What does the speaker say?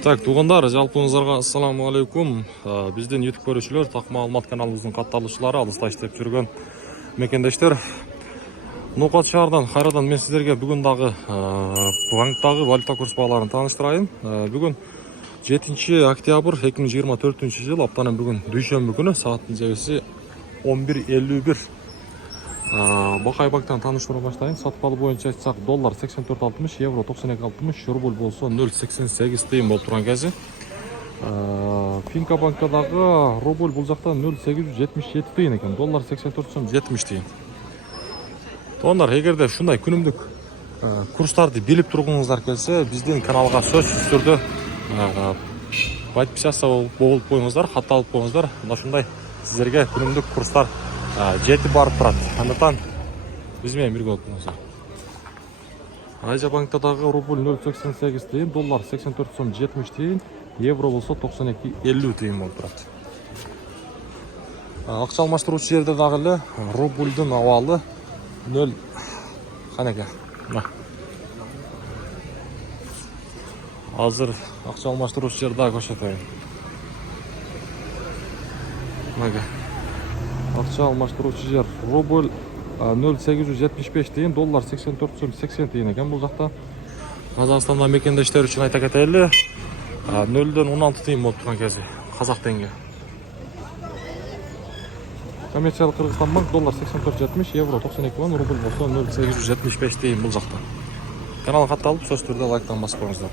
Так, туғандар, жалпыңыздарга ассаламу алейкум. Биздин YouTube көрүүчүлөр, так маалымат каналыбыздын катталуучулары, алыста иштеп жүргөн мекендештер. Нукат шаардан кайрадан мен сиздерге бүгүн дагы банктагы валюта курс бааларын тааныштырайын. Бүгүн 7 октябрь 2024 жыл, аптанын бүгүн дүйшөмбү күнү, сааттын жебеси 11:51. Бакай банктан тааныштыруу баштайын. Сатып алуу боюнча айтсак, доллар 84.60, евро 92.60, рубль болсо 0.88 тыйын болуп турган кези. Финка банкадагы рубль бул жакта 0.877 тыйын экен, доллар 84.70 тыйын. Тондар, эгерде ушундай күнүмдүк курстарды билип тургуңуздар келсе, биздин каналга сөзсүз түрдө подписаться болуп коюңуздар, кат алып коюңуздар. Мына ушундай сиздерге күнүмдүк курстар жетип барып турат. Андыктан биз менен бирге болуп коюңуздар. Айжа банктадагы рубль 0.88 тыйын, доллар 84.70 тыйын, евро болсо 92.50 тыйын болуп турат. Акча алмаштыруучу жерде дагы эле рубльдун абалы 0 канеке. Азыр акча алмаштыруучу жер дагы көрсөтөйүн. Мага. Акча алмаштыруучу жер рубль 0.875 тыйын, доллар 84.80 тыйын экен бул жакта. Казакстанда мекендештер үчүн айта кетели, 0.16 тыйын болуп турган кези казак теңге. Коммерциялык Кыргызстан банк, доллар 84.70, евро 92, рубль болсо 0.875 тыйын бул жакта. Каналга катталып, сөз түрдө лайктан басып коюңуздар.